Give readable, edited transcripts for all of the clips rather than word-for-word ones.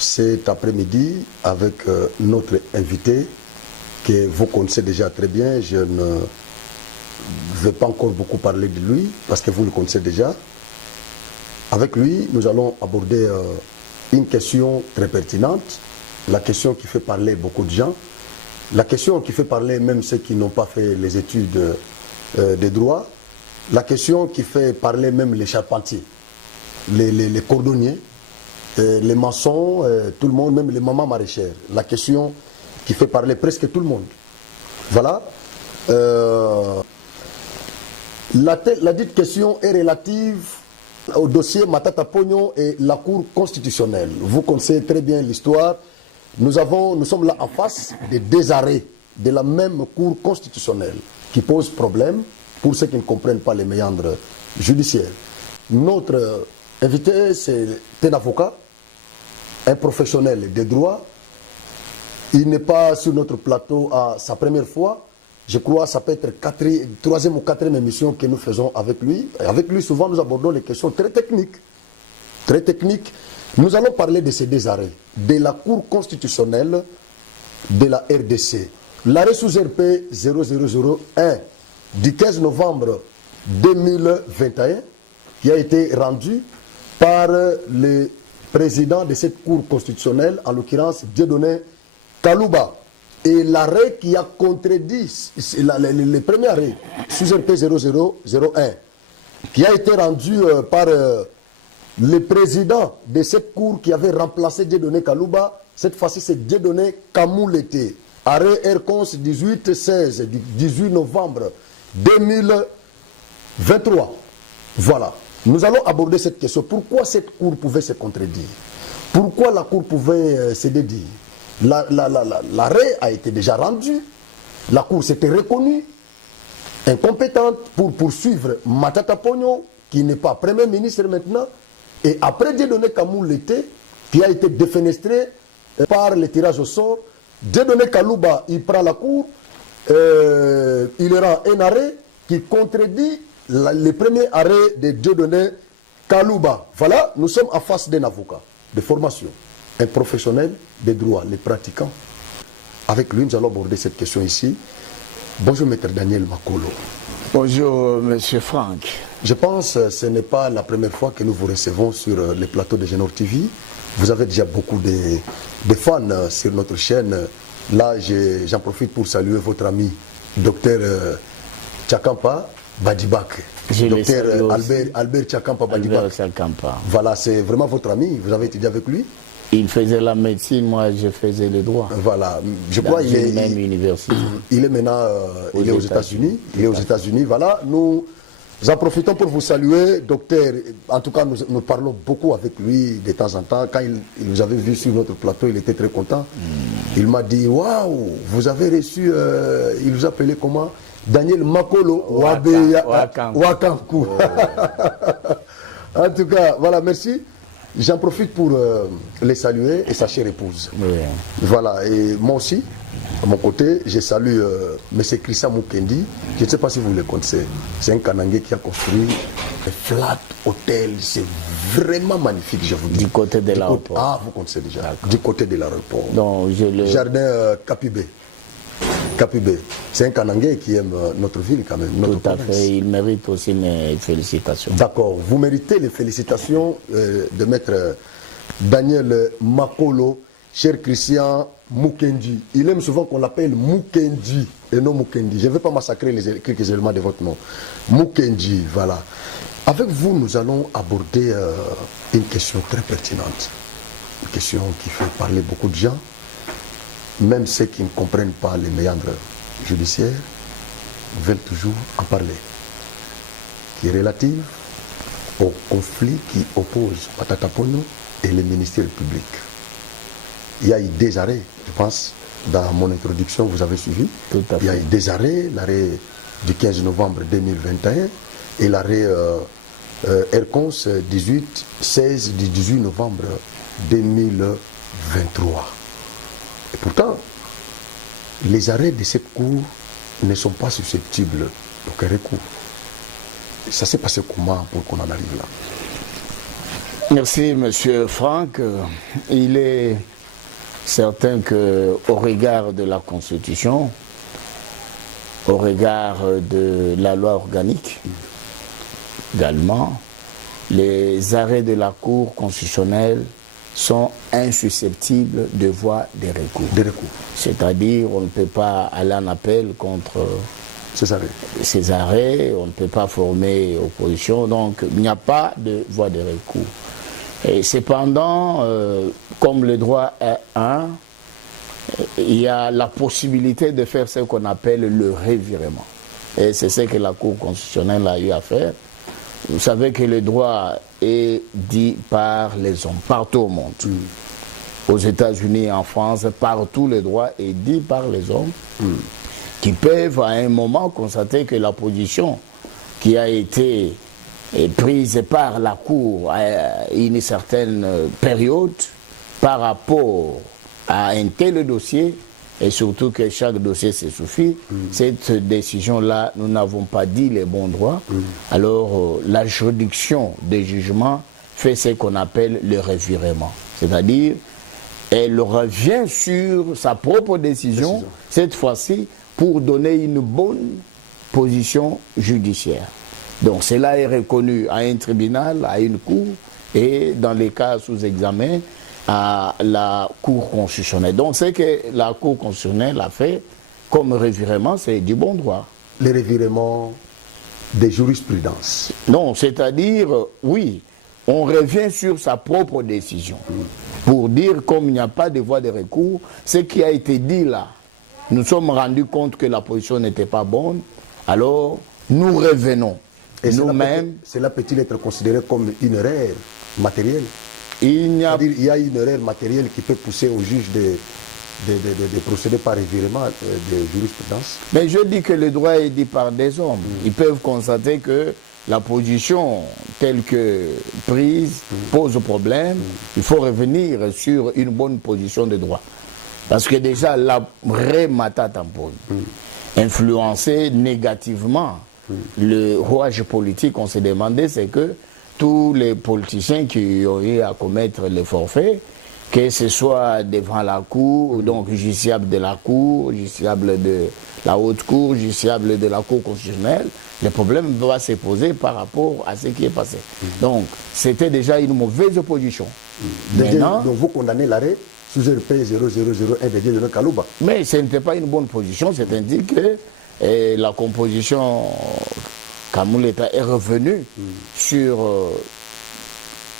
cet après-midi avec notre invité que vous connaissez déjà très bien. Je ne vais pas encore beaucoup parler de lui parce que vous le connaissez déjà. Avec lui, nous allons aborder une question très pertinente, la question qui fait parler beaucoup de gens, la question qui fait parler même ceux qui n'ont pas fait les études de droit, la question qui fait parler même les charpentiers, les cordonniers, les maçons, tout le monde, même les mamans maraîchères. La question qui fait parler presque tout le monde. Voilà. La dite question est relative au dossier Matata Pognon et la Cour constitutionnelle. Vous connaissez très bien l'histoire. Nous sommes là en face des deux arrêts de la même Cour constitutionnelle qui pose problème pour ceux qui ne comprennent pas les méandres judiciaires. Notre invité, c'est un avocat, un professionnel de droit. Il n'est pas sur notre plateau à sa première fois. Je crois que ça peut être troisième ou quatrième émission que nous faisons avec lui. Et avec lui, souvent, nous abordons les questions très techniques. Très techniques. Nous allons parler de ces deux arrêts. De la Cour constitutionnelle de la RDC. L'arrêt sous RP 0001 du 15 novembre 2021 qui a été rendu par le président de cette Cour constitutionnelle, en l'occurrence Dieudonné Kalouba. Et l'arrêt qui a contredit, le premier arrêt, sous RP 0001, qui a été rendu par le président de cette cour qui avait remplacé Dieudonné Kalouba, cette fois-ci c'est Dieudonné Kamouleté. Arrêt Aircons 18-16 du 18 novembre 2023. Voilà. Nous allons aborder cette question. Pourquoi cette cour pouvait se contredire? Pourquoi la cour pouvait se dédire? L'arrêt a été déjà rendu, la Cour s'était reconnue incompétente pour poursuivre Matata Pognon, qui n'est pas Premier ministre maintenant, et après Dieudonné Kamouleté, qui a été défenestré par le tirage au sort, Dieudonné Kalouba, il prend la Cour, il rend un arrêt qui contredit le premier arrêt de Dieudonné Kalouba. Voilà, nous sommes en face d'un avocat de formation, un professionnel des droits, les pratiquants. Avec lui, nous allons aborder cette question ici. Bonjour, maître Daniel Makolo. Bonjour, monsieur Franck. Je pense que ce n'est pas la première fois que nous vous recevons sur les plateaux de Genor TV. Vous avez déjà beaucoup de fans sur notre chaîne. Là, j'en profite pour saluer votre ami, docteur Tchakampa Badibak. Docteur Albert Tchakampa Badibak. Voilà, c'est vraiment votre ami. Vous avez étudié avec lui? Il faisait la médecine, moi je faisais le droit. Voilà, je crois qu'il est même université. Il est maintenant il est aux États-Unis. Il est aux États-Unis. Voilà, nous en profitons pour vous saluer, docteur. En tout cas, nous parlons beaucoup avec lui de temps en temps. Quand il nous avait vu sur notre plateau, il était très content. Il m'a dit, waouh, vous avez reçu, il vous appelait comment? Daniel Makolo Wakankou. En tout cas, voilà, merci. J'en profite pour les saluer et sa chère épouse. Oui. Voilà, et moi aussi, à mon côté, je salue M. Christian Mukendi. Je ne sais pas si vous le connaissez. C'est un Kanangé qui a construit un flat hôtel. C'est vraiment magnifique, je vous dis. Du côté de l'aéroport. Ah, vous connaissez déjà. Du côté de l'aéroport. Donc, Jardin Capibé. C'est un Kanangé qui aime notre ville quand même. Tout à fait, il mérite aussi mes félicitations. D'accord, vous méritez les félicitations de maître Daniel Makolo, cher Christian Mukendi. Il aime souvent qu'on l'appelle Mukendi et non Mukendi. Je ne vais pas massacrer quelques éléments de votre nom. Mukendi, voilà. Avec vous, nous allons aborder une question très pertinente. Une question qui fait parler beaucoup de gens. Même ceux qui ne comprennent pas les méandres judiciaires veulent toujours en parler. Qui est relative au conflit qui oppose Matata Pognon et le ministère public. Il y a eu des arrêts, je pense, dans mon introduction, vous avez suivi. Tout à fait. Il y a eu des arrêts, l'arrêt du 15 novembre 2021 et l'arrêt Aircons 18-16 du 18 novembre 2023. Et pourtant, les arrêts de cette cour ne sont pas susceptibles d'aucun recours. Ça s'est passé comment pour qu'on en arrive là? Merci, Monsieur Franck. Il est certain qu'au regard de la Constitution, au regard de la loi organique, également, les arrêts de la Cour constitutionnelle sont insusceptibles de voie de recours. C'est-à-dire, on ne peut pas aller en appel contre ces arrêts, on ne peut pas former opposition, donc il n'y a pas de voie de recours. Et cependant, comme le droit est un, il y a la possibilité de faire ce qu'on appelle le revirement. Et c'est ce que la Cour constitutionnelle a eu à faire. Vous savez que le droit est dit par les hommes, partout au monde. Aux États-Unis, en France, partout le droit est dit par les hommes qui peuvent à un moment constater que la position qui a été prise par la Cour à une certaine période par rapport à un tel dossier, et surtout que chaque dossier se suffit, cette décision-là, nous n'avons pas dit les bons droits, alors la juridiction des jugements fait ce qu'on appelle le revirement. C'est-à-dire, elle revient sur sa propre décision, cette fois-ci, pour donner une bonne position judiciaire. Donc cela est reconnu à un tribunal, à une cour, et dans les cas sous examen, à la Cour constitutionnelle. Donc ce que la Cour constitutionnelle a fait comme revirement, c'est du bon droit. Les revirements des jurisprudences. Non, c'est-à-dire, oui, on revient sur sa propre décision. Pour dire, comme il n'y a pas de voie de recours, ce qui a été dit là, nous sommes rendus compte que la position n'était pas bonne, alors nous revenons. Et nous-mêmes. Cela peut-il être considéré comme une erreur matérielle? Il y a une erreur matérielle qui peut pousser au juge de procéder par revirement de jurisprudence. Mais je dis que le droit est dit par des hommes. Ils peuvent constater que la position telle que prise pose problème. Il faut revenir sur une bonne position de droit. Parce que déjà, la remata tampon influençait négativement le rouage politique. On s'est demandé, c'est que tous les politiciens qui auraient à commettre les forfaits, que ce soit devant la Cour, donc justiciable de la Cour, justiciable de la Haute Cour, justiciable de la Cour constitutionnelle, le problème va se poser par rapport à ce qui est passé. Donc, c'était déjà une mauvaise position. Maintenant, donc vous condamnez l'arrêt sous RP 0001 de Kalouba. Mais ce n'était pas une bonne position, c'est-à-dire que la composition Kamouleta est revenue sur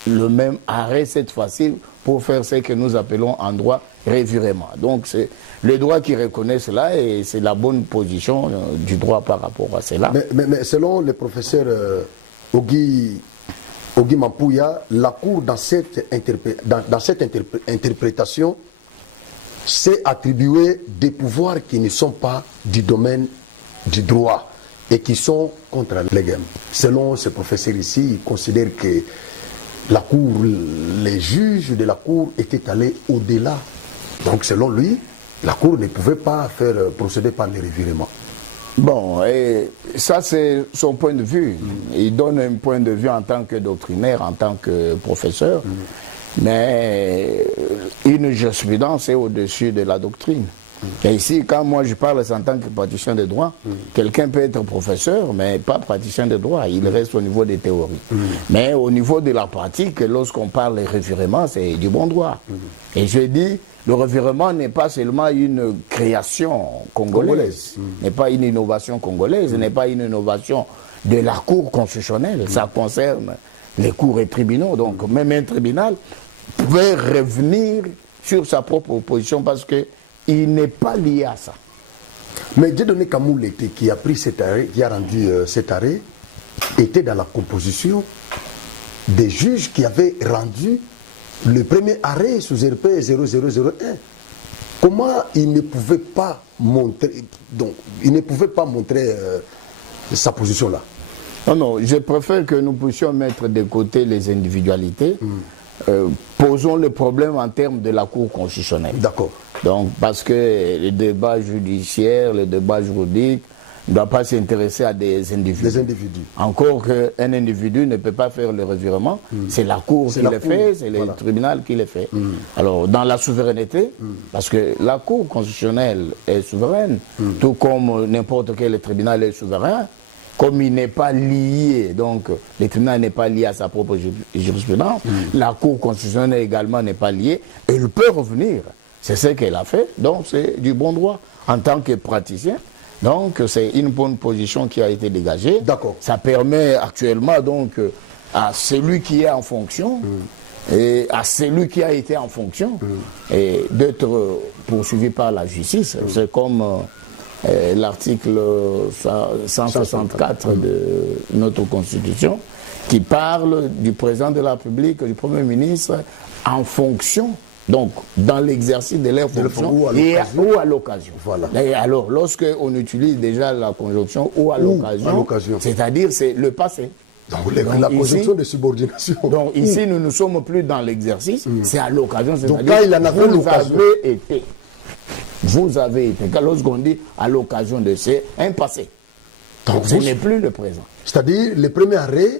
le même arrêt cette fois-ci pour faire ce que nous appelons en droit revirement. Donc c'est le droit qui reconnaît cela et c'est la bonne position du droit par rapport à cela. Mais selon le professeur Ogi Mampouya, la Cour dans cette interprétation s'est attribué des pouvoirs qui ne sont pas du domaine du droit et qui sont contre les gammes. Selon ce professeur ici, il considère que la Cour, les juges de la Cour étaient allés au-delà. Donc selon lui, la Cour ne pouvait pas procéder par les revirements. Bon, et ça c'est son point de vue. Il donne un point de vue en tant que doctrinaire, en tant que professeur, mais une jurisprudence est au-dessus de la doctrine. Et ici, quand moi je parle en tant que praticien de droit, quelqu'un peut être professeur, mais pas praticien de droit. Il reste au niveau des théories. Mais au niveau de la pratique, lorsqu'on parle de revirement, c'est du bon droit. Et je dis, le revirement n'est pas seulement une création congolaise, n'est pas une innovation congolaise, n'est pas une innovation de la Cour constitutionnelle. Ça concerne les cours et tribunaux. Donc même un tribunal pouvait revenir sur sa propre position parce que il n'est pas lié à ça. Mais Dieudonné Kamoulete, qui a pris cet arrêt, qui a rendu cet arrêt, était dans la composition des juges qui avaient rendu le premier arrêt sous RP 0001. Comment il ne pouvait pas montrer, sa position là? Non, je préfère que nous puissions mettre de côté les individualités. Posons le problème en termes de la Cour constitutionnelle. D'accord. Donc, parce que le débat judiciaire, le débat juridique, ne doit pas s'intéresser à des individus. Des individus. Encore qu'un individu ne peut pas faire le revirement, c'est la Cour qui le fait, c'est le tribunal qui le fait. Alors, dans la souveraineté, parce que la Cour constitutionnelle est souveraine, tout comme n'importe quel tribunal est souverain, comme il n'est pas lié, donc le tribunal n'est pas lié à sa propre jurisprudence, la Cour constitutionnelle également n'est pas liée, elle peut revenir. C'est ce qu'elle a fait, donc c'est du bon droit. En tant que praticien, donc c'est une bonne position qui a été dégagée. D'accord. Ça permet actuellement donc à celui qui est en fonction et à celui qui a été en fonction et d'être poursuivi par la justice. C'est comme l'article 164 de notre Constitution qui parle du président de la République, du Premier ministre en fonction. Donc, dans l'exercice de leur fonction ou à l'occasion. Voilà. Alors, lorsque on utilise déjà la conjonction ou à l'occasion, c'est-à-dire c'est le passé. Donc, la conjonction de subordination. Donc, ici, nous ne sommes plus dans l'exercice, c'est à l'occasion. Donc, quand il en avait l'occasion. Vous avez été. Lorsqu'on dit à l'occasion de, c'est un passé. Donc, ce n'est plus le présent. C'est-à-dire, le premier arrêt